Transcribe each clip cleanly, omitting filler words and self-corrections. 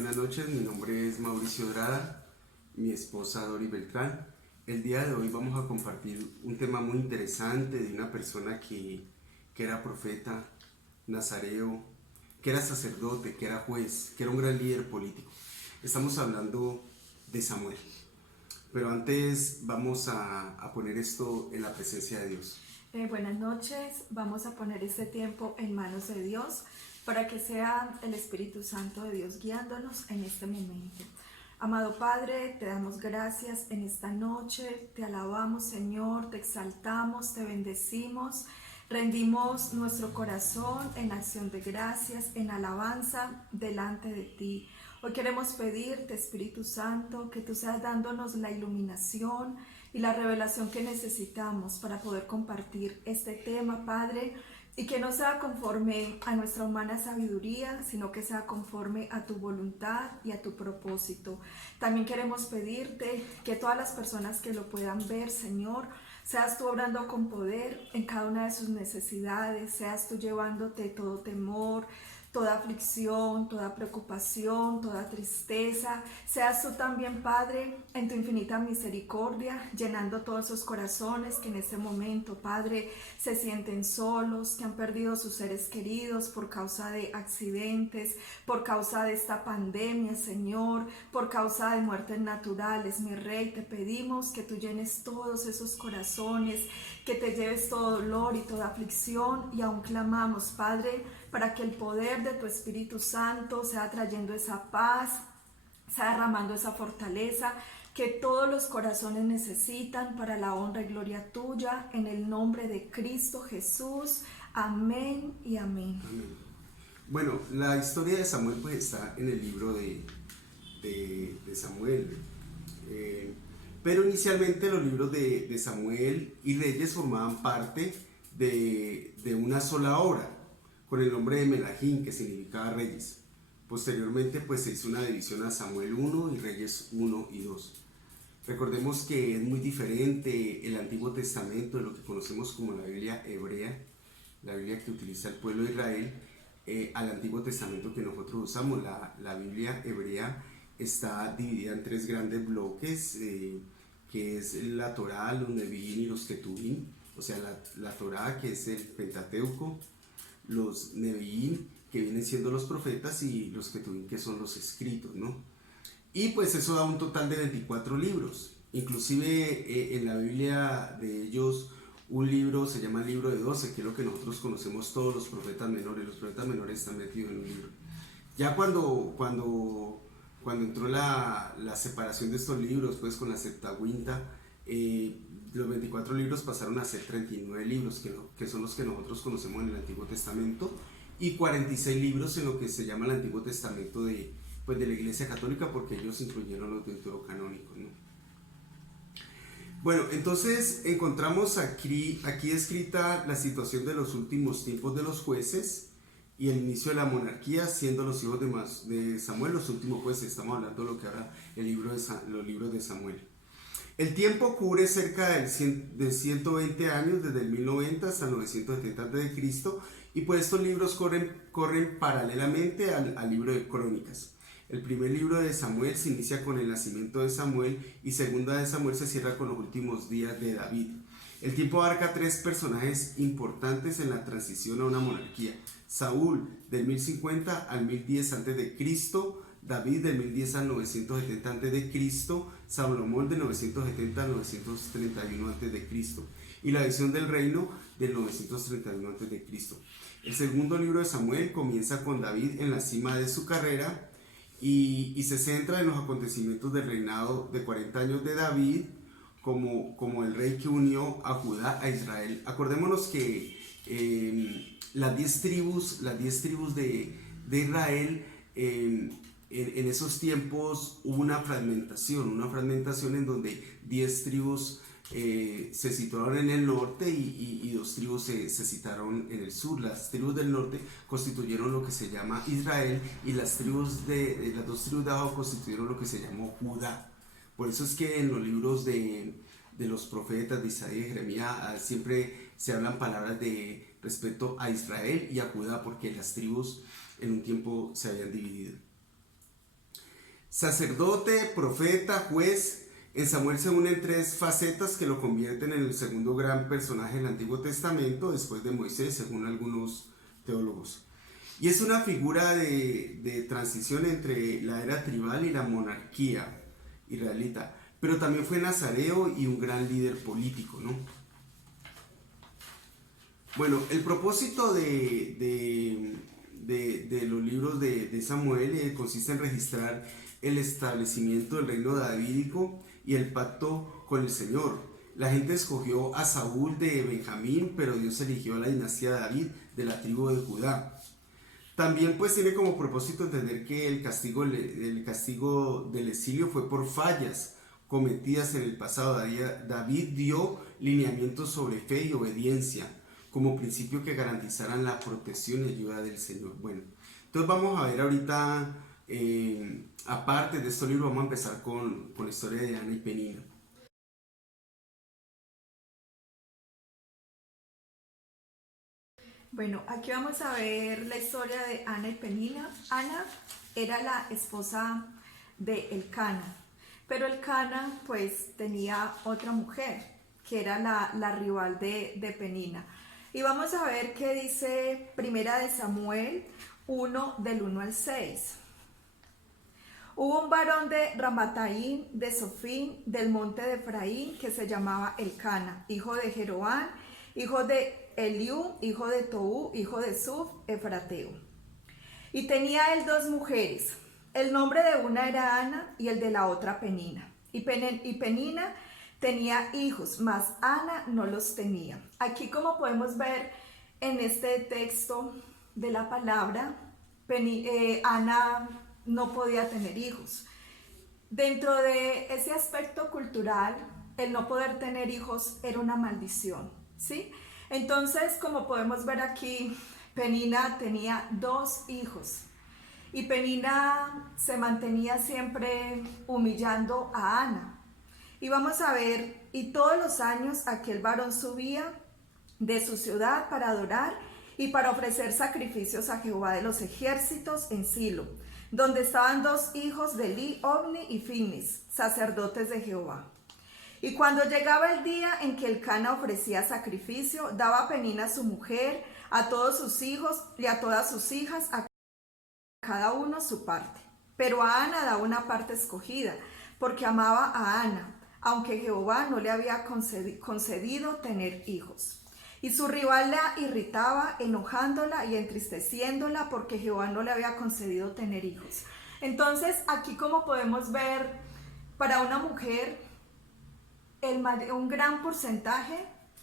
Buenas noches, mi nombre es Mauricio Drada, mi esposa Dori Beltrán. El día de hoy vamos a compartir un tema muy interesante de una persona que era profeta, nazareo, que era sacerdote, que era juez, que era un gran líder político. Estamos hablando de Samuel. Pero antes vamos a poner esto en la presencia de Dios. Buenas noches, vamos a poner este tiempo en manos de Dios para que sea el Espíritu Santo de Dios guiándonos en este momento. Amado Padre, te damos gracias en esta noche, te alabamos Señor, te exaltamos, te bendecimos, rendimos nuestro corazón en acción de gracias, en alabanza delante de ti. Hoy queremos pedirte, Espíritu Santo, que tú seas dándonos la iluminación y la revelación que necesitamos para poder compartir este tema, Padre, y que no sea conforme a nuestra humana sabiduría, sino que sea conforme a tu voluntad y a tu propósito. También queremos pedirte que todas las personas que lo puedan ver, Señor, seas tú obrando con poder en cada una de sus necesidades, seas tú llevándote todo temor, toda aflicción, toda preocupación, toda tristeza. Seas tú también, Padre, en tu infinita misericordia, llenando todos esos corazones que en este momento, Padre, se sienten solos, que han perdido sus seres queridos por causa de accidentes, por causa de esta pandemia, Señor, por causa de muertes naturales. Mi Rey, te pedimos que tú llenes todos esos corazones, que te lleves todo dolor y toda aflicción, y aún clamamos, Padre, para que el poder de tu Espíritu Santo sea trayendo esa paz, sea derramando esa fortaleza que todos los corazones necesitan para la honra y gloria tuya, en el nombre de Cristo Jesús. Amén y amén. Amén. Bueno, la historia de Samuel pues está en el libro de Samuel. Eh, pero inicialmente los libros de Samuel y Reyes formaban parte de una sola obra, con el nombre de Melahim, que significaba Reyes. Posteriormente pues se hizo una división a Samuel 1 y Reyes 1 y 2. Recordemos que es muy diferente el Antiguo Testamento de lo que conocemos como la Biblia hebrea, la Biblia que utiliza el pueblo de Israel, al Antiguo Testamento que nosotros usamos. La Biblia hebrea está dividida en tres grandes bloques, que es la Torá, los Nevi'im y los Ketuvim. O sea, la Torá, que es el Pentateuco, los Nevi'im, que vienen siendo los profetas, y los Ketuvim, que son los escritos, ¿no? Y pues eso da un total de 24 libros. Inclusive en la Biblia de ellos un libro se llama el libro de 12, que es lo que nosotros conocemos todos los profetas menores. Los profetas menores están metidos en un libro. Ya cuando entró la separación de estos libros, pues con la Septuaginta, los 24 libros pasaron a ser 39 libros, que son los que nosotros conocemos en el Antiguo Testamento, y 46 libros en lo que se llama el Antiguo Testamento de la Iglesia Católica, porque ellos incluyeron los deuterocanónicos, ¿no? Bueno, entonces encontramos aquí escrita la situación de los últimos tiempos de los jueces y el inicio de la monarquía, siendo los hijos de Samuel los últimos jueces. Estamos hablando de lo que ahora los libros de Samuel. El tiempo cubre cerca de 120 años, desde el 1090 hasta el 970 a.C., y pues estos libros corren paralelamente al libro de Crónicas. El primer libro de Samuel se inicia con el nacimiento de Samuel, y segunda de Samuel se cierra con los últimos días de David. El tiempo abarca tres personajes importantes en la transición a una monarquía: Saúl, del 1050 al 1010 a.C., David, del 1010 al 970 a.C., Salomón, del 970 al 931 a.C., y la división del reino del 931 a.C. El segundo libro de Samuel comienza con David en la cima de su carrera, y se centra en los acontecimientos del reinado de 40 años de David, como el rey que unió a Judá a Israel. Acordémonos que las 10 tribus de Israel, en esos tiempos hubo una fragmentación en donde 10 tribus se situaron en el norte, y 2 tribus se situaron en el sur. Las tribus del norte constituyeron lo que se llama Israel, y las 2 tribus de abajo constituyeron lo que se llamó Judá. Por eso es que en los libros de los profetas de Isaías y Jeremías siempre se hablan palabras de respecto a Israel y a Judá, porque las tribus en un tiempo se habían dividido. Sacerdote, profeta, juez. En Samuel se unen tres facetas que lo convierten en el segundo gran personaje del Antiguo Testamento después de Moisés, según algunos teólogos. Y es una figura de transición entre la era tribal y la monarquía israelita, pero también fue nazareo y un gran líder político, ¿no? Bueno, el propósito de los libros de Samuel consiste en registrar el establecimiento del reino davídico y el pacto con el Señor. La gente escogió a Saúl de Benjamín, pero Dios eligió a la dinastía de David de la tribu de Judá. También pues tiene como propósito entender que el castigo del exilio fue por fallas cometidas en el pasado. David dio lineamientos sobre fe y obediencia como principio que garantizaran la protección y ayuda del Señor. Bueno, entonces vamos a ver ahorita, aparte de estos libros, vamos a empezar con la historia de Ana y Penina. Bueno, aquí vamos a ver la historia de Ana y Penina. Ana era la esposa de Elcana, pero Elcana pues tenía otra mujer que era la rival de Penina. Y vamos a ver qué dice Primera de Samuel 1 del 1 al 6. Hubo un varón de Ramataim, de Sofín, del monte de Efraín, que se llamaba Elcana, hijo de Jeroán, hijo de Eliú, hijo de Toú, hijo de Suf, efrateo. Y tenía él dos mujeres. El nombre de una era Ana y el de la otra Penina. Y Penina tenía hijos, mas Ana no los tenía. Aquí, como podemos ver en este texto de la palabra, Ana no podía tener hijos. Dentro de ese aspecto cultural, el no poder tener hijos era una maldición, ¿sí? Entonces, como podemos ver aquí, Penina tenía dos hijos y Penina se mantenía siempre humillando a Ana. Y vamos a ver, y todos los años aquel varón subía de su ciudad para adorar y para ofrecer sacrificios a Jehová de los ejércitos en Silo, donde estaban dos hijos de Eli, Ofni y Finis, sacerdotes de Jehová. Y cuando llegaba el día en que Elcana ofrecía sacrificio, daba Penina a su mujer, a todos sus hijos y a todas sus hijas, a cada uno su parte. Pero a Ana daba una parte escogida, porque amaba a Ana, aunque Jehová no le había concedido tener hijos. Y su rival la irritaba, enojándola y entristeciéndola, porque Jehová no le había concedido tener hijos. Entonces, aquí, como podemos ver, para una mujer, un gran porcentaje,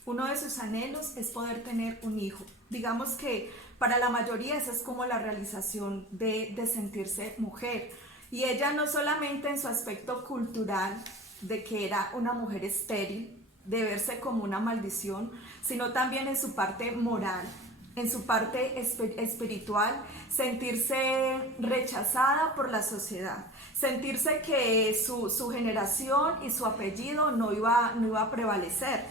uno de sus anhelos es poder tener un hijo. Digamos que para la mayoría esa es como la realización de sentirse mujer. Y ella no solamente en su aspecto cultural, de que era una mujer estéril, de verse como una maldición, sino también en su parte moral, en su parte espiritual, sentirse rechazada por la sociedad, sentirse que su generación y su apellido no iba a prevalecer.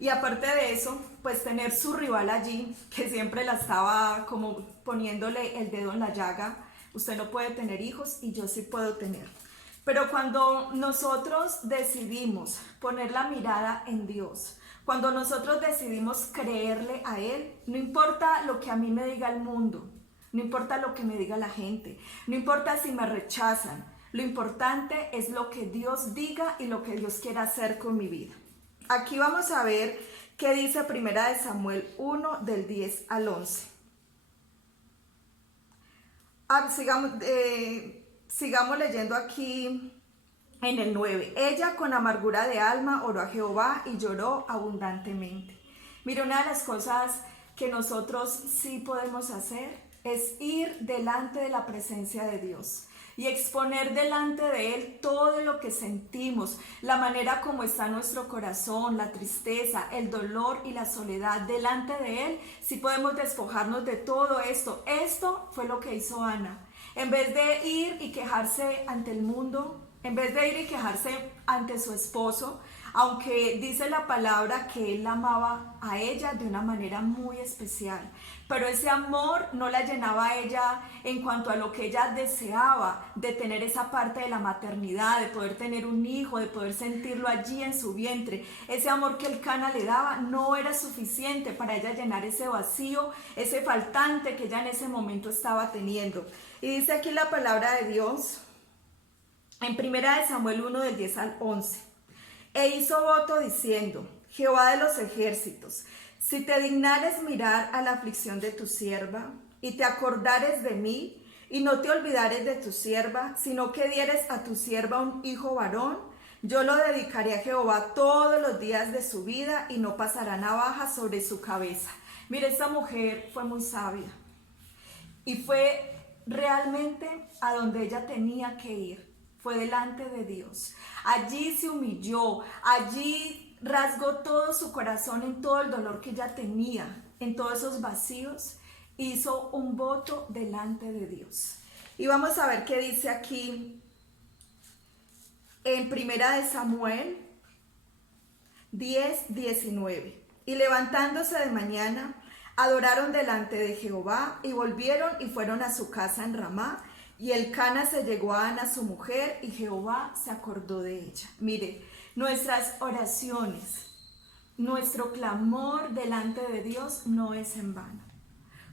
Y aparte de eso, pues tener su rival allí, que siempre la estaba como poniéndole el dedo en la llaga: usted no puede tener hijos y yo sí puedo tener. Pero cuando nosotros decidimos poner la mirada en Dios, cuando nosotros decidimos creerle a Él, no importa lo que a mí me diga el mundo, no importa lo que me diga la gente, no importa si me rechazan, lo importante es lo que Dios diga y lo que Dios quiera hacer con mi vida. Aquí vamos a ver qué dice Primera de Samuel 1 del 10 al 11. Sigamos leyendo aquí en el 9. Ella con amargura de alma oró a Jehová y lloró abundantemente. Mira, una de las cosas que nosotros sí podemos hacer es ir delante de la presencia de Dios y exponer delante de Él todo lo que sentimos, la manera como está nuestro corazón, la tristeza, el dolor y la soledad. Delante de Él sí podemos despojarnos de todo esto. Esto fue lo que hizo Ana. En vez de ir y quejarse ante el mundo, en vez de ir y quejarse ante su esposo, aunque dice la palabra que él la amaba a ella de una manera muy especial. Pero ese amor no la llenaba a ella en cuanto a lo que ella deseaba, de tener esa parte de la maternidad, de poder tener un hijo, de poder sentirlo allí en su vientre. Ese amor que el Cana le daba no era suficiente para ella llenar ese vacío, ese faltante que ella en ese momento estaba teniendo. Y dice aquí la palabra de Dios, en 1 Samuel 1 del 10 al 11. E hizo voto diciendo: Jehová de los ejércitos, si te dignares mirar a la aflicción de tu sierva, y te acordares de mí, y no te olvidares de tu sierva, sino que dieres a tu sierva un hijo varón, yo lo dedicaré a Jehová todos los días de su vida, y no pasará navaja sobre su cabeza. Mire, esta mujer fue muy sabia, y fue realmente a donde ella tenía que ir, fue delante de Dios. Allí se humilló, allí rasgó todo su corazón en todo el dolor que ella tenía, en todos esos vacíos, hizo un voto delante de Dios. Y vamos a ver qué dice aquí en 1 Samuel 10:19. Y levantándose de mañana, adoraron delante de Jehová y volvieron y fueron a su casa en Ramá. Y el Cana se llegó a Ana su mujer y Jehová se acordó de ella. Mire, nuestras oraciones, nuestro clamor delante de Dios no es en vano.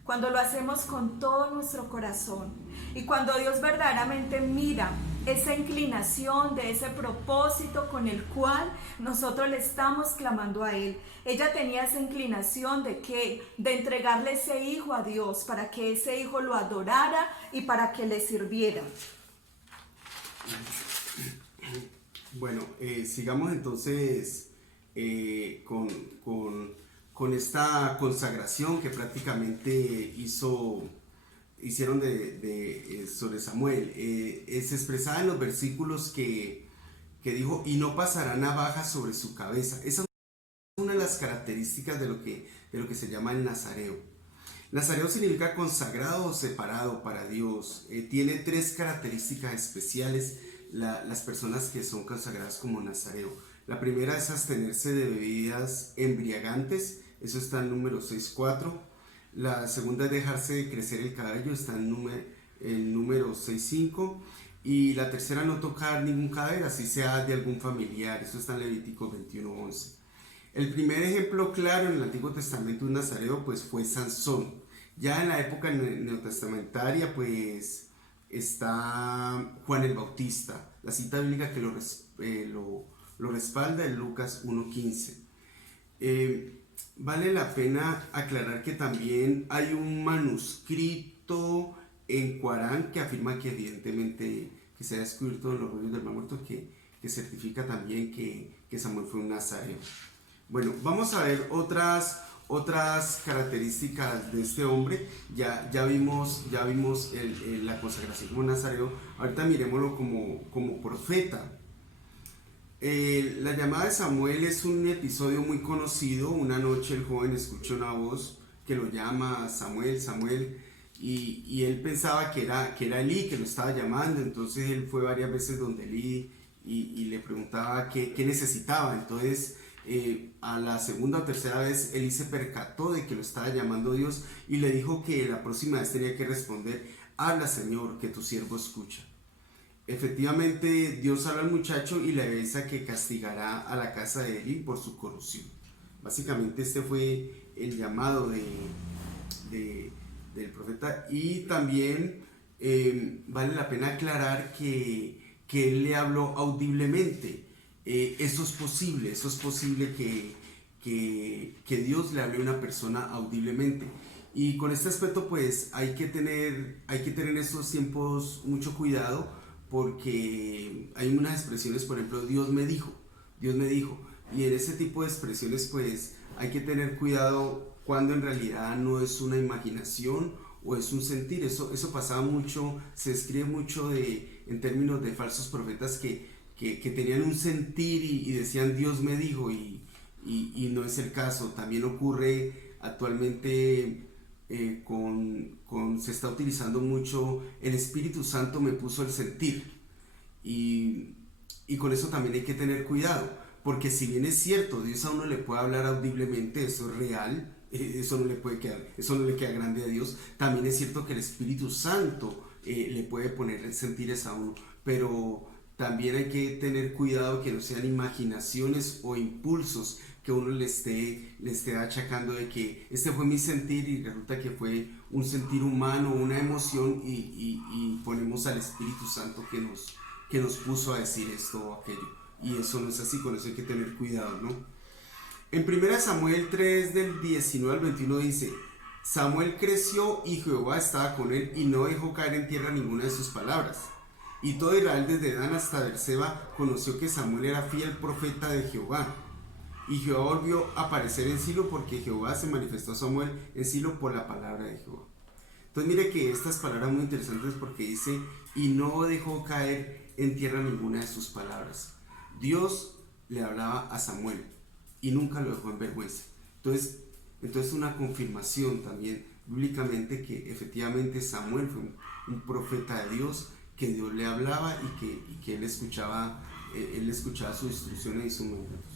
Cuando lo hacemos con todo nuestro corazón y cuando Dios verdaderamente mira esa inclinación de ese propósito con el cual nosotros le estamos clamando a Él. Ella tenía esa inclinación de que, de entregarle ese hijo a Dios para que ese hijo lo adorara y para que le sirviera. Bueno, sigamos entonces con esta consagración que prácticamente hicieron sobre Samuel. Se expresaba en los versículos que dijo, y no pasará navaja sobre su cabeza. Esa es una de las características de lo que se llama el nazareo. Nazareo significa consagrado o separado para Dios. Tiene 3 características especiales las personas que son consagradas como nazareo. La primera es abstenerse de bebidas embriagantes, eso está en número 6.4. La segunda es dejarse de crecer el cabello, está en número 6.5. Y la tercera, no tocar ningún cadáver, así sea de algún familiar, eso está en Levítico 21.11. El primer ejemplo claro en el Antiguo Testamento de un nazareo pues fue Sansón. Ya en la época neotestamentaria pues está Juan el Bautista, la cita bíblica que lo respalda en Lucas 1.15. Vale la pena aclarar que también hay un manuscrito en Corán que afirma que evidentemente que se ha descubierto en los rollos del Mar Muerto que certifica también que Samuel fue un nazareo. Bueno, vamos a ver otras características de este hombre. Ya vimos la consagración como nazareo. Ahorita miremoslo como profeta. La llamada de Samuel es un episodio muy conocido. Una noche el joven escucha una voz que lo llama Samuel, Samuel, y él pensaba que era Elí que lo estaba llamando. Entonces él fue varias veces donde Elí y le preguntaba qué necesitaba. Entonces a la segunda o tercera vez Elí se percató de que lo estaba llamando Dios y le dijo que la próxima vez tenía que responder: habla, Señor, que tu siervo escucha. Efectivamente, Dios habla al muchacho y le avisa que castigará a la casa de Elí por su corrupción. Básicamente este fue el llamado del profeta. Y también vale la pena aclarar que él le habló audiblemente. Eso es posible que Dios le hable a una persona audiblemente. Y con este aspecto pues hay que tener en estos tiempos mucho cuidado, porque hay unas expresiones, por ejemplo, Dios me dijo, y en ese tipo de expresiones pues hay que tener cuidado cuando en realidad no es una imaginación o es un sentir. Eso pasaba mucho, se escribe mucho en términos de falsos profetas que tenían un sentir y decían Dios me dijo, y no es el caso. También ocurre actualmente se está utilizando mucho el Espíritu Santo me puso el sentir, y con eso también hay que tener cuidado, porque si bien es cierto, Dios a uno le puede hablar audiblemente, eso es real, eso no le puede quedar, eso no le queda grande a Dios. También es cierto que el Espíritu Santo le puede poner sentires a uno, pero también hay que tener cuidado que no sean imaginaciones o impulsos que uno le esté achacando de que este fue mi sentir y resulta que fue un sentir humano, una emoción y ponemos al Espíritu Santo que nos puso a decir esto o aquello. Y eso no es así, con eso hay que tener cuidado, ¿no? En 1 Samuel 3 del 19 al 21 dice: Samuel creció y Jehová estaba con él y no dejó caer en tierra ninguna de sus palabras. Y todo Israel desde Dan hasta Beerseba conoció que Samuel era fiel profeta de Jehová. Y Jehová volvió a aparecer en Silo porque Jehová se manifestó a Samuel en Silo por la palabra de Jehová. Entonces mire que estas palabras muy interesantes porque dice: y no dejó caer en tierra ninguna de sus palabras. Dios le hablaba a Samuel y nunca lo dejó en vergüenza. Entonces una confirmación también bíblicamente que efectivamente Samuel fue un profeta de Dios, que Dios le hablaba y que él escuchaba sus instrucciones y sus mandatos.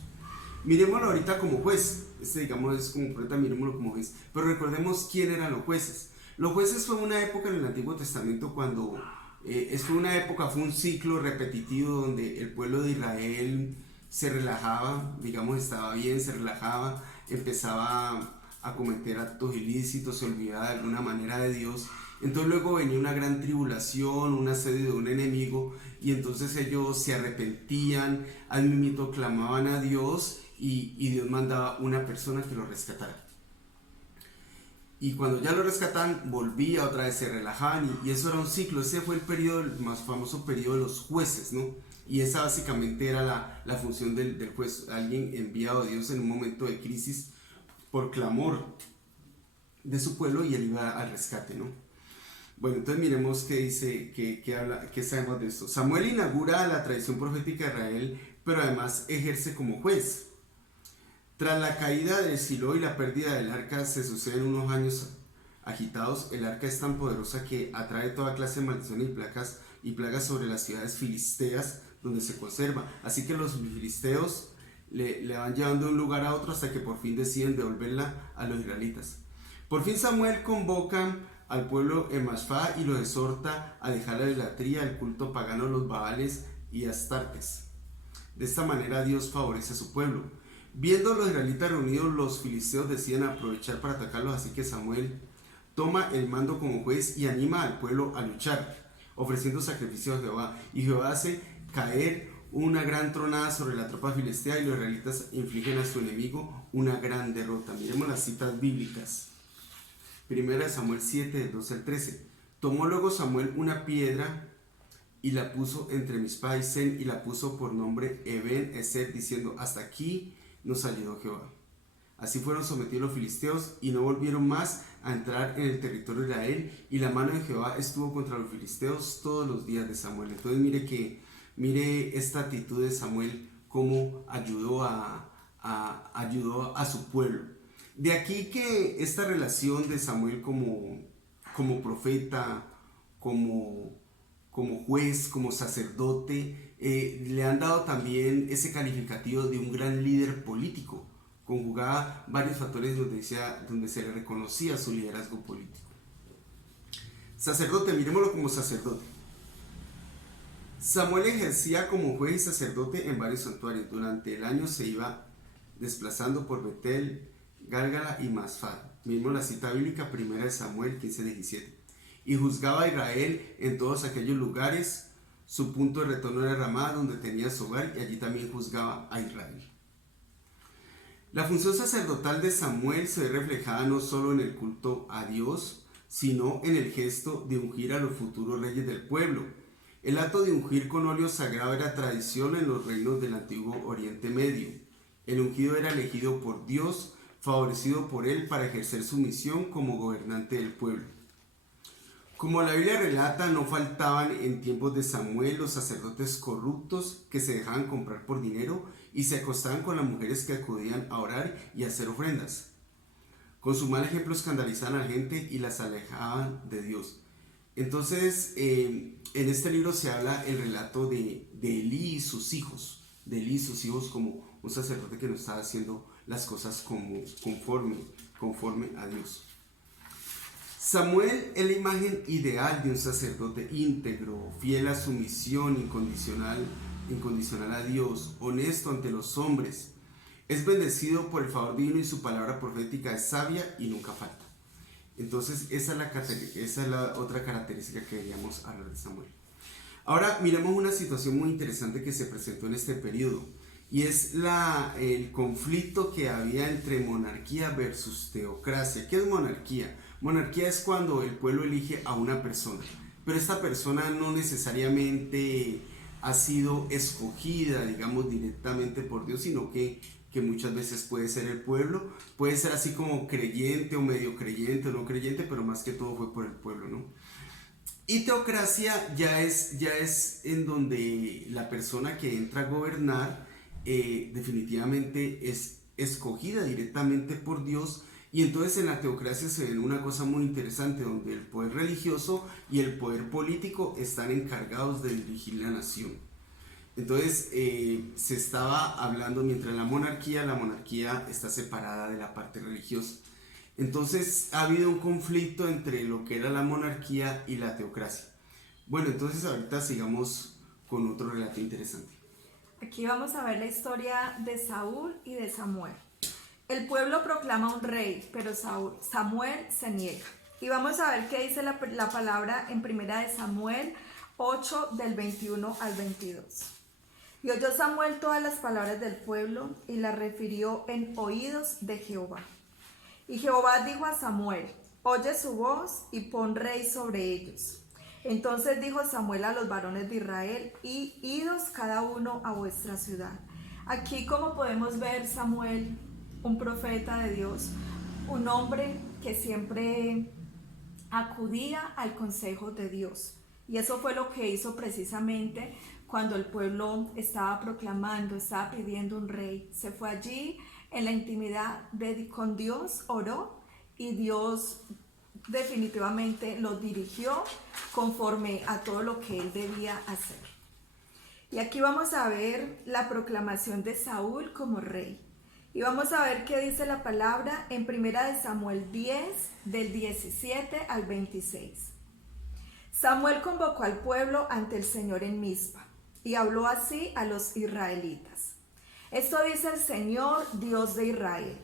Miremoslo ahorita como juez, digamos es como profeta, miremoslo como juez, pero recordemos quién eran los jueces. Los jueces fue una época en el Antiguo Testamento cuando fue un ciclo repetitivo donde el pueblo de Israel se relajaba, digamos estaba bien, se relajaba, empezaba a cometer actos ilícitos, se olvidaba de alguna manera de Dios. Entonces luego venía una gran tribulación, un asedio de un enemigo, y entonces ellos se arrepentían, al mismo clamaban a Dios y Dios mandaba una persona que lo rescatara. Y cuando ya lo rescataban, volvía otra vez, se relajaban y eso era un ciclo. Ese fue el periodo, el más famoso periodo de los jueces, ¿no? Y esa básicamente era la función del juez, alguien enviado de Dios en un momento de crisis por clamor de su pueblo y él iba al rescate, ¿no? Bueno, entonces miremos qué dice, qué sabemos de esto. Samuel inaugura la tradición profética de Israel, pero además ejerce como juez. Tras la caída de Silo y la pérdida del arca se suceden unos años agitados. El arca es tan poderosa que atrae toda clase de maldiciones y plagas sobre las ciudades filisteas donde se conserva. Así que los filisteos le van llevando de un lugar a otro hasta que por fin deciden devolverla a los israelitas. Por fin Samuel convoca al pueblo en Masfá y lo exhorta a dejar la idolatría, el culto pagano a los Baales y Astartes. De esta manera Dios favorece a su pueblo. Viendo a los israelitas reunidos, los filisteos deciden aprovechar para atacarlos, así que Samuel toma el mando como juez y anima al pueblo a luchar, ofreciendo sacrificios a Jehová. Y Jehová hace caer una gran tronada sobre la tropa filistea y los israelitas infligen a su enemigo una gran derrota. Miremos las citas bíblicas. 1 Samuel 7, del 12 al 13. Tomó luego Samuel una piedra y la puso entre Mizpah y Sen y la puso por nombre Eben-Ezer, diciendo: hasta aquí nos ayudó Jehová. Así fueron sometidos los filisteos y no volvieron más a entrar en el territorio de Israel, y la mano de Jehová estuvo contra los filisteos todos los días de Samuel. Entonces mire esta actitud de Samuel, cómo ayudó a su pueblo. De aquí que esta relación de Samuel como profeta, como juez, como sacerdote, le han dado también ese calificativo de un gran líder político. Conjugaba varios factores donde se le reconocía su liderazgo político. Sacerdote, miremoslo como sacerdote. Samuel ejercía como juez y sacerdote en varios santuarios. Durante el año se iba desplazando por Betel, Gálgala y Masfá. Mismo la cita bíblica, 1 Samuel 15-17. Y juzgaba a Israel en todos aquellos lugares. Su punto de retorno era Ramá, donde tenía su hogar, y allí también juzgaba a Israel. La función sacerdotal de Samuel se ve reflejada no solo en el culto a Dios, sino en el gesto de ungir a los futuros reyes del pueblo. El acto de ungir con óleo sagrado era tradición en los reinos del antiguo Oriente Medio. El ungido era elegido por Dios, favorecido por él para ejercer su misión como gobernante del pueblo. Como la Biblia relata, no faltaban en tiempos de Samuel los sacerdotes corruptos que se dejaban comprar por dinero y se acostaban con las mujeres que acudían a orar y a hacer ofrendas. Con su mal ejemplo escandalizaban a la gente y las alejaban de Dios. Entonces, en este libro se habla el relato de Elí y sus hijos, de Eli y sus hijos como un sacerdote que no estaba haciendo las cosas conforme a Dios. Samuel es la imagen ideal de un sacerdote íntegro, fiel a su misión, incondicional a Dios, honesto ante los hombres. Es bendecido por el favor divino y su palabra profética es sabia y nunca falta. Entonces esa es la otra característica que queríamos hablar de Samuel. Ahora miremos una situación muy interesante que se presentó en este periodo, y es el conflicto que había entre monarquía versus teocracia. ¿Qué es monarquía? Monarquía es cuando el pueblo elige a una persona, pero esta persona no necesariamente ha sido escogida, digamos, directamente por Dios, sino que muchas veces puede ser el pueblo, puede ser así como creyente o medio creyente o no creyente, pero más que todo fue por el pueblo, ¿no? Y teocracia ya es en donde la persona que entra a gobernar definitivamente es escogida directamente por Dios. Y entonces en la teocracia se ve una cosa muy interesante, donde el poder religioso y el poder político están encargados de dirigir la nación. Entonces se estaba hablando, mientras la monarquía está separada de la parte religiosa. Entonces ha habido un conflicto entre lo que era la monarquía y la teocracia. Bueno, entonces ahorita sigamos con otro relato interesante. Aquí vamos a ver la historia de Saúl y de Samuel. El pueblo proclama un rey, pero Samuel se niega. Y vamos a ver qué dice la palabra en 1 Samuel 8, del 21 al 22. Y oyó Samuel todas las palabras del pueblo y las refirió en oídos de Jehová. Y Jehová dijo a Samuel: oye su voz y pon rey sobre ellos. Entonces dijo Samuel a los varones de Israel: idos cada uno a vuestra ciudad. Aquí, como podemos ver, Samuel, un profeta de Dios, un hombre que siempre acudía al consejo de Dios. Y eso fue lo que hizo precisamente cuando el pueblo estaba proclamando, estaba pidiendo un rey. Se fue allí en la intimidad con Dios, oró, y Dios definitivamente lo dirigió conforme a todo lo que él debía hacer. Y aquí vamos a ver la proclamación de Saúl como rey. Y vamos a ver qué dice la palabra en 1 Samuel 10, del 17 al 26. Samuel convocó al pueblo ante el Señor en Mizpa y habló así a los israelitas: esto dice el Señor, Dios de Israel: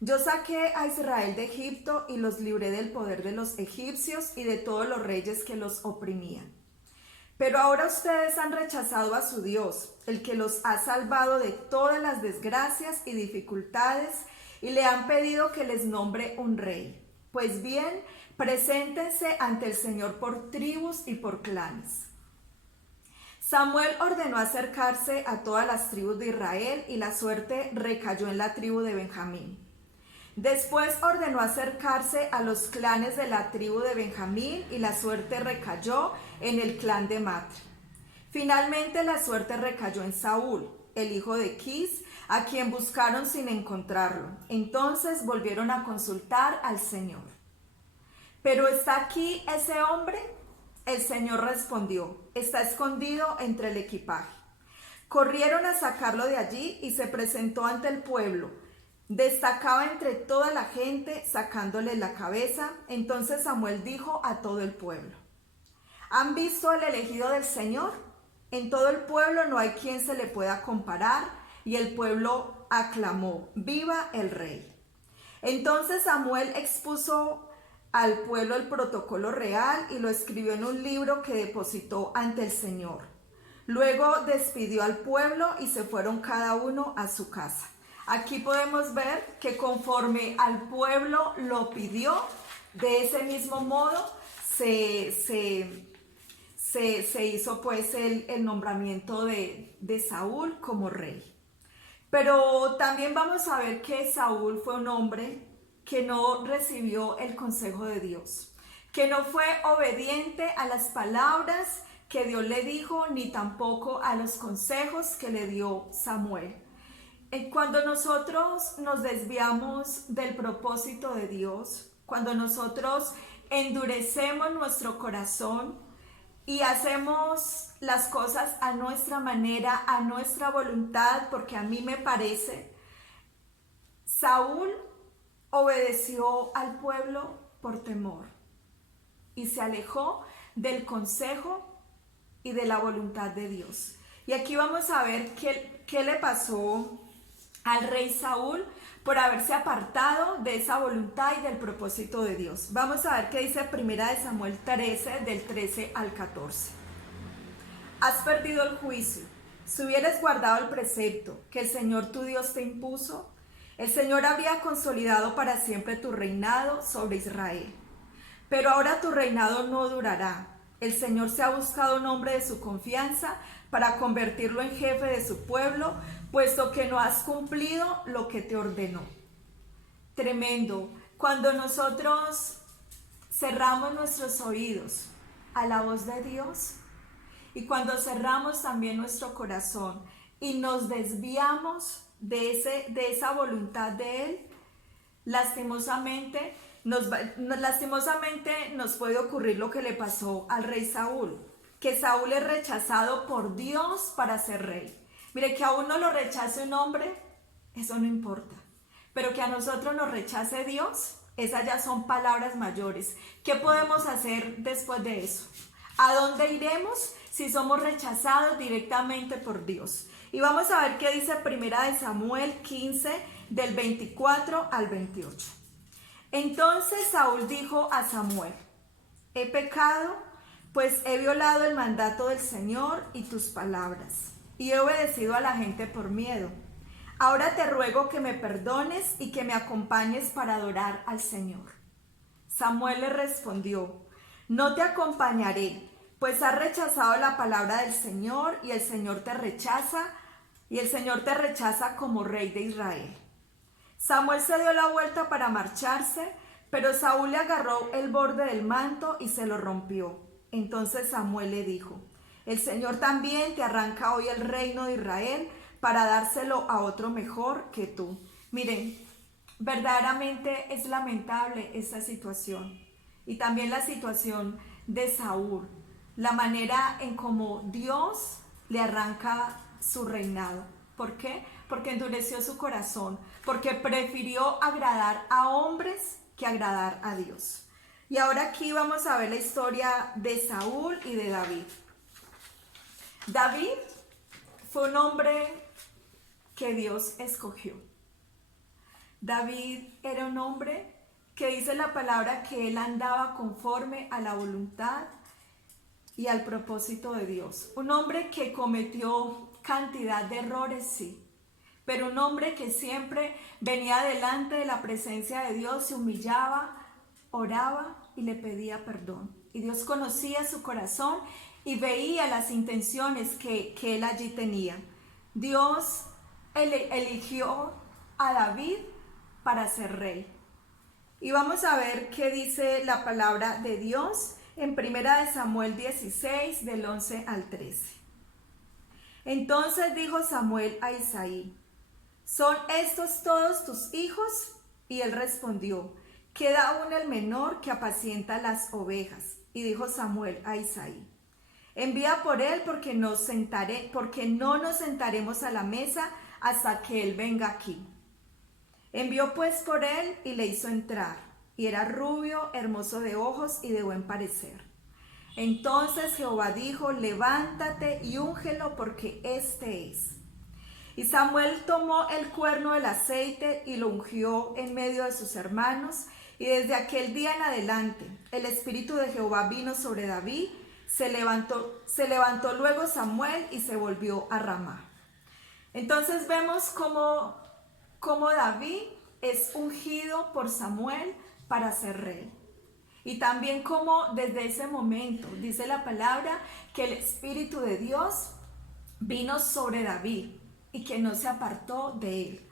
yo saqué a Israel de Egipto y los libré del poder de los egipcios y de todos los reyes que los oprimían. Pero ahora ustedes han rechazado a su Dios, el que los ha salvado de todas las desgracias y dificultades, y le han pedido que les nombre un rey. Pues bien, preséntense ante el Señor por tribus y por clanes. Samuel ordenó acercarse a todas las tribus de Israel, y la suerte recayó en la tribu de Benjamín. Después ordenó acercarse a los clanes de la tribu de Benjamín, y la suerte recayó en el clan de Matre. Finalmente la suerte recayó en Saúl, el hijo de Quis, a quien buscaron sin encontrarlo. Entonces volvieron a consultar al Señor. ¿Pero está aquí ese hombre? El Señor respondió: está escondido entre el equipaje. Corrieron a sacarlo de allí y se presentó ante el pueblo. Destacaba entre toda la gente, sacándole la cabeza. Entonces Samuel dijo a todo el pueblo: ¿han visto al elegido del Señor? En todo el pueblo no hay quien se le pueda comparar. Y el pueblo aclamó: ¡viva el rey! Entonces Samuel expuso al pueblo el protocolo real y lo escribió en un libro que depositó ante el Señor. Luego despidió al pueblo y se fueron cada uno a su casa. Aquí podemos ver que conforme al pueblo lo pidió, de ese mismo modo se hizo pues el nombramiento de Saúl como rey. Pero también vamos a ver que Saúl fue un hombre que no recibió el consejo de Dios, que no fue obediente a las palabras que Dios le dijo, ni tampoco a los consejos que le dio Samuel. Cuando nosotros nos desviamos del propósito de Dios, cuando nosotros endurecemos nuestro corazón y hacemos las cosas a nuestra manera, a nuestra voluntad, porque a mí me parece, Saúl obedeció al pueblo por temor y se alejó del consejo y de la voluntad de Dios. Y aquí vamos a ver qué le pasó al rey Saúl por haberse apartado de esa voluntad y del propósito de Dios. Vamos a ver qué dice 1 Samuel 13, del 13 al 14. Has perdido el juicio. Si hubieras guardado el precepto que el Señor tu Dios te impuso, el Señor habría consolidado para siempre tu reinado sobre Israel. Pero ahora tu reinado no durará. El Señor se ha buscado un hombre de su confianza para convertirlo en jefe de su pueblo, puesto que no has cumplido lo que te ordenó. Tremendo. Cuando nosotros cerramos nuestros oídos a la voz de Dios y cuando cerramos también nuestro corazón y nos desviamos de esa voluntad de Él, lastimosamente nos puede ocurrir lo que le pasó al rey Saúl, que Saúl es rechazado por Dios para ser rey. Mire, que a uno lo rechace un hombre, eso no importa, pero que a nosotros nos rechace Dios, esas ya son palabras mayores. ¿Qué podemos hacer después de eso? ¿A dónde iremos si somos rechazados directamente por Dios? Y vamos a ver qué dice 1 Samuel 15, del 24 al 28. Entonces Saúl dijo a Samuel: he pecado, pues he violado el mandato del Señor y tus palabras, y he obedecido a la gente por miedo. Ahora te ruego que me perdones y que me acompañes para adorar al Señor. Samuel le respondió: no te acompañaré, pues has rechazado la palabra del Señor y el Señor te rechaza como rey de Israel. Samuel se dio la vuelta para marcharse, pero Saúl le agarró el borde del manto y se lo rompió. Entonces Samuel le dijo: el Señor también te arranca hoy el reino de Israel para dárselo a otro mejor que tú. Miren, verdaderamente es lamentable esta situación y también la situación de Saúl, la manera en cómo Dios le arranca su reinado. ¿Por qué? Porque endureció su corazón, porque prefirió agradar a hombres que agradar a Dios. Y ahora aquí vamos a ver la historia de Saúl y de David. David fue un hombre que Dios escogió. David era un hombre que dice la palabra que él andaba conforme a la voluntad y al propósito de Dios. Un hombre que cometió cantidad de errores, sí, pero un hombre que siempre venía delante de la presencia de Dios, se humillaba, oraba y le pedía perdón. Y Dios conocía su corazón y veía las intenciones que él allí tenía. Dios eligió a David para ser rey. Y vamos a ver qué dice la palabra de Dios en 1 Samuel 16, del 11 al 13. Entonces dijo Samuel a Isaí: ¿son estos todos tus hijos? Y él respondió: queda aún el menor que apacienta las ovejas. Y dijo Samuel a Isaí: envía por él, porque no nos sentaremos a la mesa hasta que él venga aquí. Envió pues por él y le hizo entrar, y era rubio, hermoso de ojos y de buen parecer. Entonces Jehová dijo: levántate y úngelo, porque este es. Y Samuel tomó el cuerno del aceite y lo ungió en medio de sus hermanos, y desde aquel día en adelante el espíritu de Jehová vino sobre David. Se levantó luego Samuel y se volvió a Ramá. Entonces vemos cómo David es ungido por Samuel para ser rey. Y también cómo desde ese momento dice la palabra que el Espíritu de Dios vino sobre David y que no se apartó de él.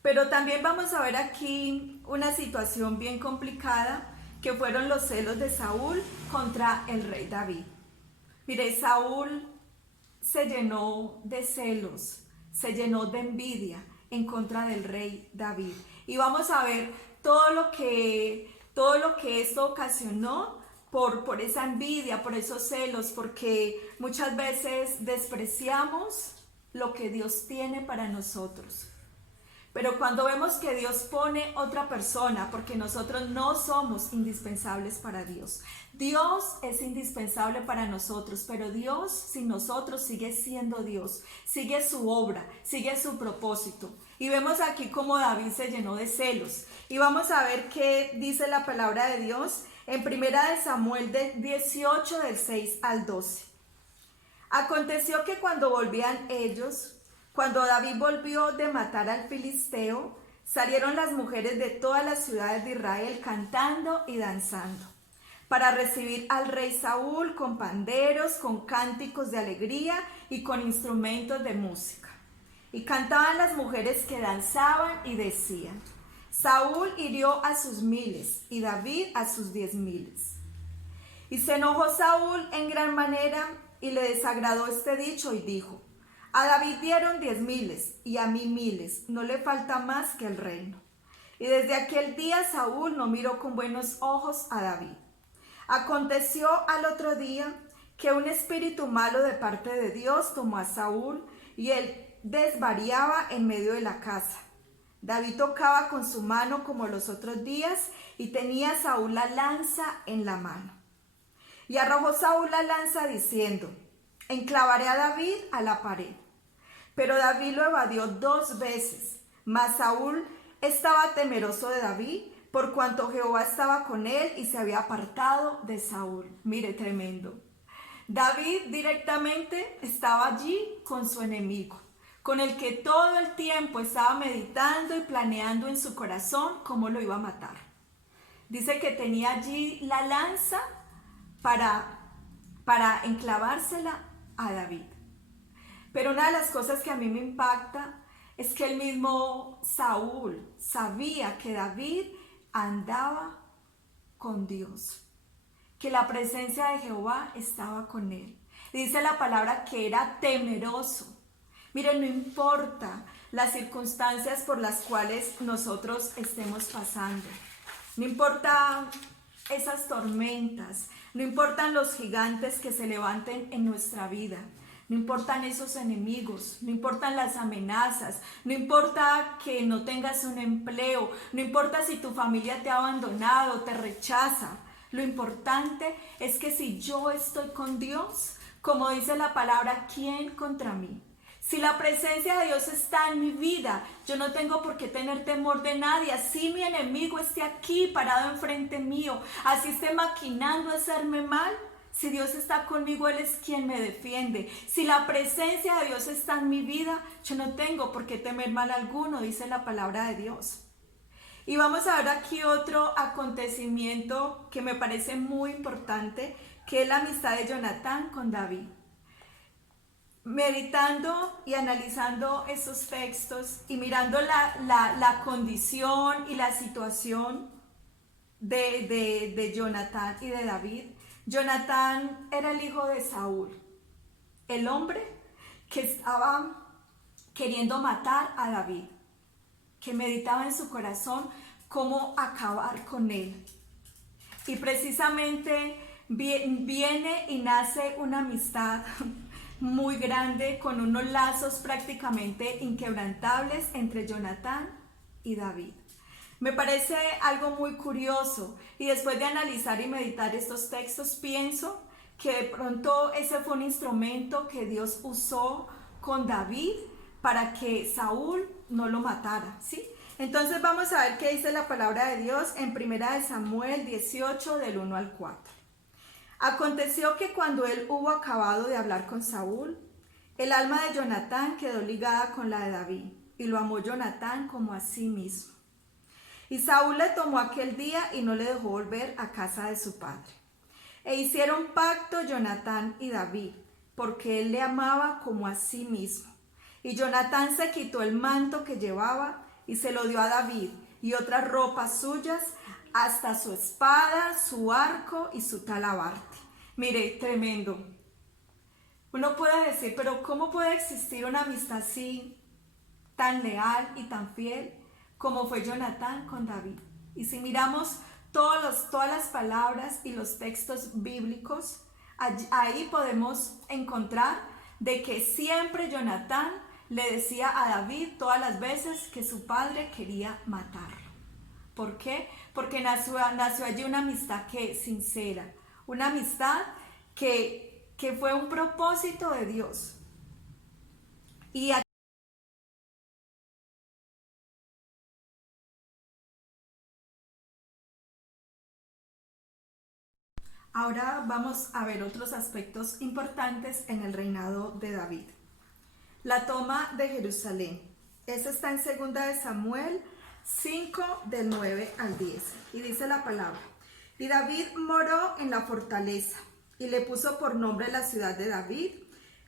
Pero también vamos a ver aquí una situación bien complicada, que fueron los celos de Saúl contra el rey David. Mire, Saúl se llenó de celos, se llenó de envidia en contra del rey David. Y vamos a ver todo lo que esto ocasionó por esa envidia, por esos celos, porque muchas veces despreciamos lo que Dios tiene para nosotros. Pero cuando vemos que Dios pone otra persona, porque nosotros no somos indispensables para Dios. Dios es indispensable para nosotros, pero Dios sin nosotros sigue siendo Dios, sigue su obra, sigue su propósito. Y vemos aquí cómo David se llenó de celos. Y vamos a ver qué dice la palabra de Dios en 1 Samuel 18 del 6 al 12. Aconteció que cuando volvían ellos, cuando David volvió de matar al filisteo, salieron las mujeres de todas las ciudades de Israel cantando y danzando, para recibir al rey Saúl con panderos, con cánticos de alegría y con instrumentos de música. Y cantaban las mujeres que danzaban y decían: Saúl hirió a sus 1000 y David a sus 10,000. Y se enojó Saúl en gran manera y le desagradó este dicho y dijo: a David dieron 10,000 y a mí 1000, no le falta más que el reino. Y desde aquel día Saúl no miró con buenos ojos a David. Aconteció al otro día que un espíritu malo de parte de Dios tomó a Saúl y él desvariaba en medio de la casa. David tocaba con su mano como los otros días y tenía Saúl la lanza en la mano. Y arrojó Saúl la lanza diciendo: enclavaré a David a la pared. Pero David lo evadió 2 veces, mas Saúl estaba temeroso de David, por cuanto Jehová estaba con él y se había apartado de Saúl. Mire, tremendo. David directamente estaba allí con su enemigo, con el que todo el tiempo estaba meditando y planeando en su corazón cómo lo iba a matar. Dice que tenía allí la lanza para enclavársela a David. Pero una de las cosas que a mí me impacta es que el mismo Saúl sabía que David andaba con Dios, que la presencia de Jehová estaba con él. Dice la palabra que era temeroso. Miren, no importa las circunstancias por las cuales nosotros estemos pasando, no importa esas tormentas, no importan los gigantes que se levanten en nuestra vida, no importan esos enemigos, no importan las amenazas, no importa que no tengas un empleo, no importa si tu familia te ha abandonado, te rechaza. Lo importante es que si yo estoy con Dios, como dice la palabra, ¿quién contra mí? Si la presencia de Dios está en mi vida, yo no tengo por qué tener temor de nadie. Así mi enemigo esté aquí parado enfrente mío, así esté maquinando hacerme mal, si Dios está conmigo, Él es quien me defiende. Si la presencia de Dios está en mi vida, yo no tengo por qué temer mal alguno, dice la palabra de Dios. Y vamos a ver aquí otro acontecimiento que me parece muy importante, que es la amistad de Jonatán con David. Meditando y analizando esos textos y mirando la condición y la situación de Jonatán y de David. Jonatán era el hijo de Saúl, el hombre que estaba queriendo matar a David, que meditaba en su corazón cómo acabar con él. Y precisamente viene y nace una amistad muy grande, con unos lazos prácticamente inquebrantables entre Jonatán y David. Me parece algo muy curioso, y después de analizar y meditar estos textos, pienso que de pronto ese fue un instrumento que Dios usó con David para que Saúl no lo matara, ¿sí? Entonces vamos a ver qué dice la palabra de Dios en 1 Samuel 18 del 1 al 4. Aconteció que cuando él hubo acabado de hablar con Saúl, el alma de Jonatán quedó ligada con la de David, y lo amó Jonatán como a sí mismo. Y Saúl le tomó aquel día y no le dejó volver a casa de su padre. E hicieron pacto Jonatán y David, porque él le amaba como a sí mismo. Y Jonatán se quitó el manto que llevaba y se lo dio a David, y otras ropas suyas, hasta su espada, su arco y su talabarte. Mire, tremendo. Uno puede decir, pero ¿cómo puede existir una amistad así, tan leal y tan fiel como fue Jonatán con David? Y si miramos todas las palabras y los textos bíblicos, ahí podemos encontrar de que siempre Jonatán le decía a David todas las veces que su padre quería matarlo. ¿Por qué? Porque nació allí una amistad sincera, una amistad que fue un propósito de Dios. Y ahora vamos a ver otros aspectos importantes en el reinado de David. La toma de Jerusalén. Eso está en 2 de Samuel 5, del 9 al 10. Y dice la palabra: y David moró en la fortaleza, y le puso por nombre la ciudad de David,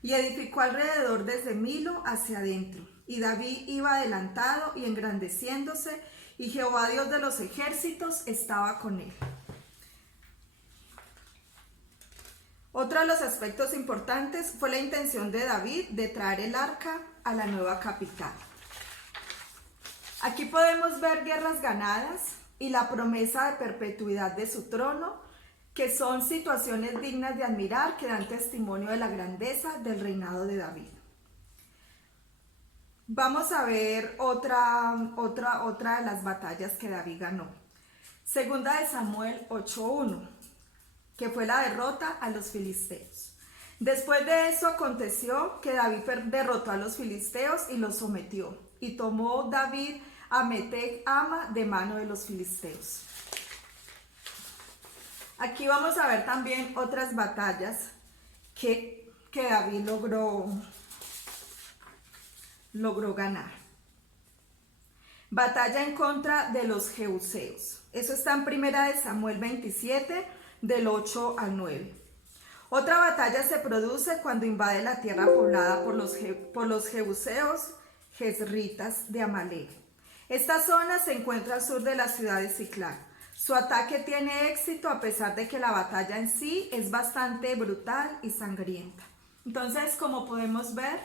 y edificó alrededor desde Milo hacia adentro. Y David iba adelantado y engrandeciéndose, y Jehová Dios de los ejércitos estaba con él. Otro de los aspectos importantes fue la intención de David de traer el arca a la nueva capital. Aquí podemos ver guerras ganadas y la promesa de perpetuidad de su trono, que son situaciones dignas de admirar que dan testimonio de la grandeza del reinado de David. Vamos a ver otra de las batallas que David ganó. 2 de Samuel 8:1. Que fue la derrota a los filisteos. Después de eso aconteció que David derrotó a los filisteos y los sometió, y tomó David a Meteg Ama de mano de los filisteos. Aquí vamos a ver también otras batallas que David logró ganar. Batalla en contra de los jebuseos. Eso está en 1 de Samuel 27, del 8 al 9. Otra batalla se produce cuando invade la tierra poblada por los jebuseos jezritas de Amalek. Esta zona se encuentra al sur de la ciudad de Siclag. Su ataque tiene éxito a pesar de que la batalla en sí es bastante brutal y sangrienta. Entonces, como podemos ver,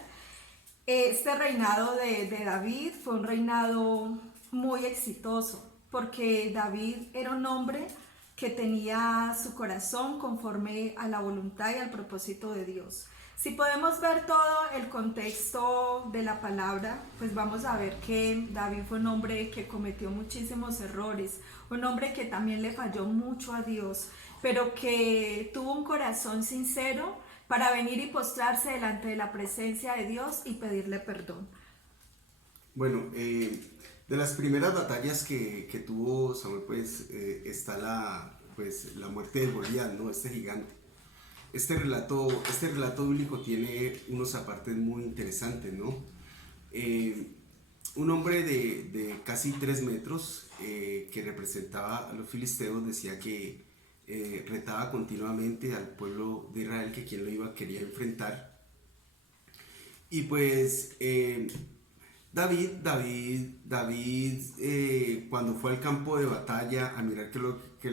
este reinado de David fue un reinado muy exitoso, porque David era un hombre que tenía su corazón conforme a la voluntad y al propósito de Dios. Si podemos ver todo el contexto de la palabra, pues vamos a ver que David fue un hombre que cometió muchísimos errores, un hombre que también le falló mucho a Dios, pero que tuvo un corazón sincero para venir y postrarse delante de la presencia de Dios y pedirle perdón. Bueno, de las primeras batallas que tuvo Samuel, pues está la muerte de Goliat, ¿no? Este gigante. Este relato bíblico tiene unos apartes muy interesantes, ¿no? Un hombre de casi 3 metros que representaba a los filisteos decía que retaba continuamente al pueblo de Israel que quería enfrentar. Y pues David, cuando fue al campo de batalla a mirar qué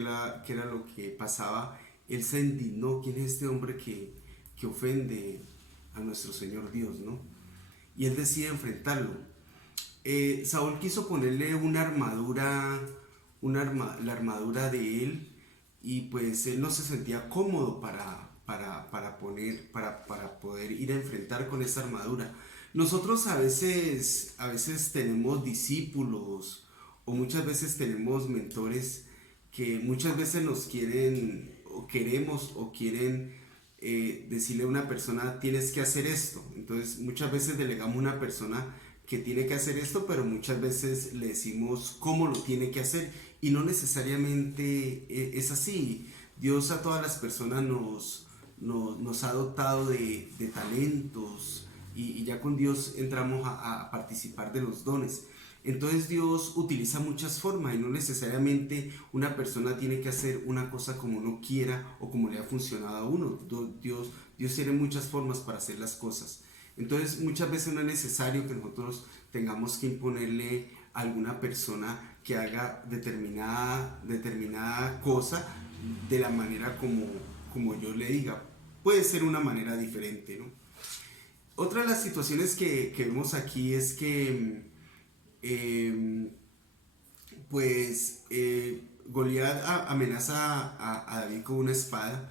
era lo que pasaba, él se indignó. ¿Quién es este hombre que ofende a nuestro Señor Dios, ¿no? Y él decide enfrentarlo. Saúl quiso ponerle la armadura de él, y pues él no se sentía cómodo para poder ir a enfrentar con esa armadura. Nosotros a veces tenemos discípulos, o muchas veces tenemos mentores que muchas veces nos quieren decirle a una persona: tienes que hacer esto. Entonces muchas veces delegamos a una persona que tiene que hacer esto, pero muchas veces le decimos cómo lo tiene que hacer, y no necesariamente es así. Dios a todas las personas nos ha dotado de talentos, y ya con Dios entramos a participar de los dones. Entonces Dios utiliza muchas formas, y no necesariamente una persona tiene que hacer una cosa como uno quiera o como le ha funcionado a uno. Dios tiene muchas formas para hacer las cosas. Entonces muchas veces no es necesario que nosotros tengamos que imponerle a alguna persona que haga determinada cosa de la manera como yo le diga. Puede ser una manera diferente, ¿no? Otra de las situaciones que vemos aquí es que Goliat amenaza a David con una espada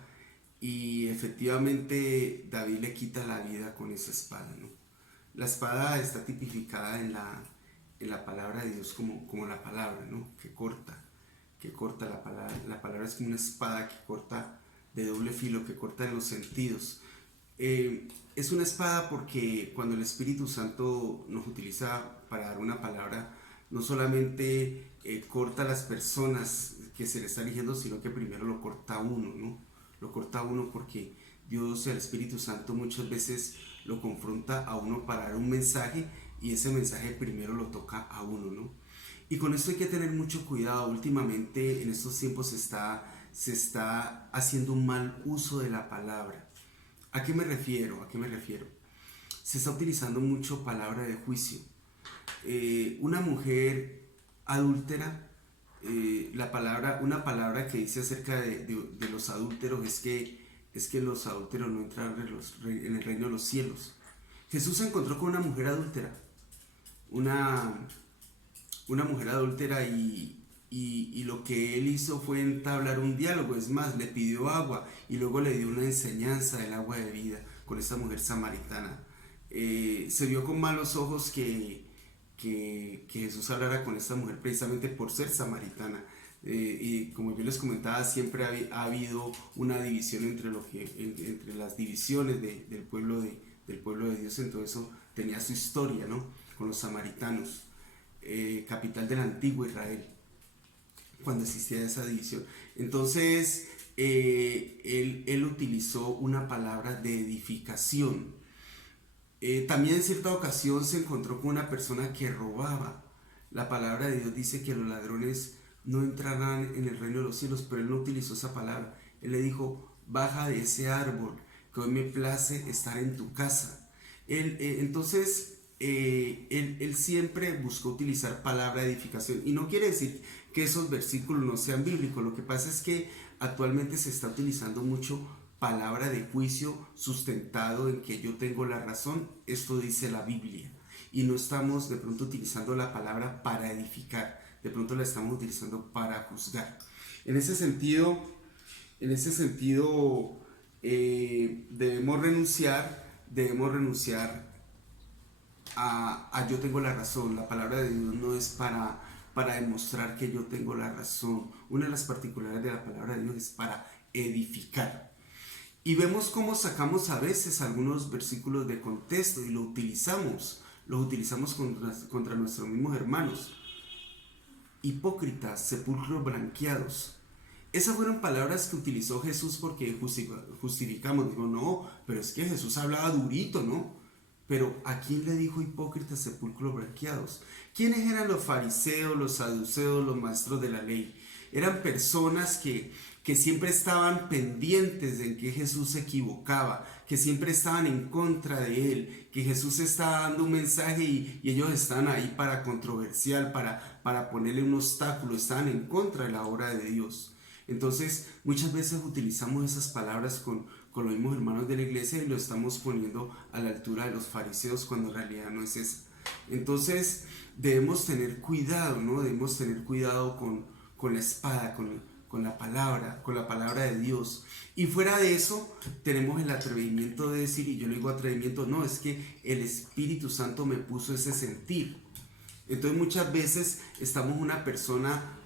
y efectivamente David le quita la vida con esa espada, ¿no? La espada está tipificada en la palabra de Dios como la palabra, ¿no? Que corta la palabra. La palabra es como una espada que corta de doble filo, que corta en los sentidos. Es una espada porque cuando el Espíritu Santo nos utiliza para dar una palabra, no solamente corta a las personas que se le está eligiendo, sino que primero lo corta a uno, ¿no? Lo corta a uno porque Dios, el Espíritu Santo, muchas veces lo confronta a uno para dar un mensaje y ese mensaje primero lo toca a uno, ¿no? Y con esto hay que tener mucho cuidado. Últimamente en estos tiempos se está haciendo un mal uso de la palabra. ¿A qué me refiero? ¿A qué me refiero? Se está utilizando mucho palabra de juicio. Una mujer adúltera, una palabra que dice acerca de los adúlteros es que los adúlteros no entran en el reino de los cielos. Jesús se encontró con una mujer adúltera, una mujer adúltera y lo que él hizo fue entablar un diálogo, es más, le pidió agua y luego le dio una enseñanza del agua de vida con esta mujer samaritana. Se vio con malos ojos que Jesús hablara con esta mujer precisamente por ser samaritana. Y como yo les comentaba, siempre ha habido una división entre las divisiones del pueblo de Dios. Entonces eso tenía su historia, ¿no? Con los samaritanos, capital del antiguo Israel, cuando existía esa división. Entonces él utilizó una palabra de edificación. También en cierta ocasión se encontró con una persona que robaba. La palabra de Dios dice que los ladrones no entrarán en el reino de los cielos, pero él no utilizó esa palabra. Él le dijo: baja de ese árbol, que hoy me place estar en tu casa. Entonces él siempre buscó utilizar palabra de edificación, y no quiere decir que esos versículos no sean bíblicos. Lo que pasa es que actualmente se está utilizando mucho palabra de juicio sustentado en que yo tengo la razón, esto dice la Biblia, y no estamos de pronto utilizando la palabra para edificar, de pronto la estamos utilizando para juzgar. En ese sentido debemos renunciar a yo tengo la razón. La palabra de Dios no es para demostrar que yo tengo la razón. Una de las particularidades de la palabra de Dios es para edificar. Y vemos cómo sacamos a veces algunos versículos de contexto y los utilizamos contra nuestros mismos hermanos. Hipócritas, sepulcros blanqueados. Esas fueron palabras que utilizó Jesús porque justificamos. Digo, no, pero es que Jesús hablaba durito, ¿no? Pero ¿a quién le dijo hipócritas, sepulcros blanqueados? ¿Quiénes eran los fariseos, los saduceos, los maestros de la ley? Eran personas que siempre estaban pendientes de que Jesús se equivocaba, que siempre estaban en contra de él, que Jesús estaba dando un mensaje y ellos estaban ahí para controversial, para ponerle un obstáculo, estaban en contra de la obra de Dios. Entonces muchas veces utilizamos esas palabras con los mismos hermanos de la iglesia y lo estamos poniendo a la altura de los fariseos cuando en realidad no es eso. Entonces debemos tener cuidado, ¿no? Debemos tener cuidado con la espada, con la palabra de Dios. Y fuera de eso tenemos el atrevimiento de decir, y yo le digo atrevimiento, no, es que el Espíritu Santo me puso ese sentir. Entonces muchas veces estamos una persona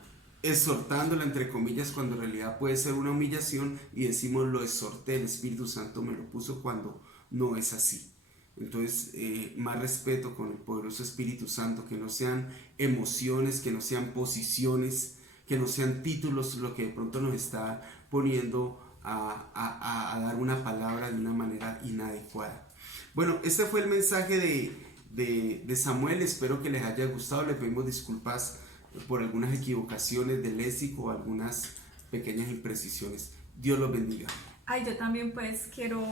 exhortándola entre comillas cuando en realidad puede ser una humillación y decimos lo exhorté, el Espíritu Santo me lo puso, cuando no es así. Entonces más respeto con el poderoso Espíritu Santo, que no sean emociones, que no sean posiciones, que no sean títulos lo que de pronto nos está poniendo a dar una palabra de una manera inadecuada. Bueno, este fue el mensaje de Samuel. Espero que les haya gustado. Les pedimos disculpas por algunas equivocaciones de léxico o algunas pequeñas imprecisiones. Dios los bendiga. Ay, yo también pues quiero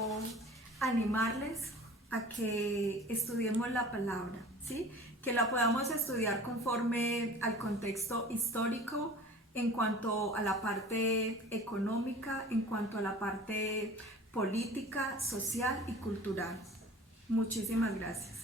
animarles a que estudiemos la palabra, ¿sí? Que la podamos estudiar conforme al contexto histórico, en cuanto a la parte económica, en cuanto a la parte política, social y cultural. Muchísimas gracias.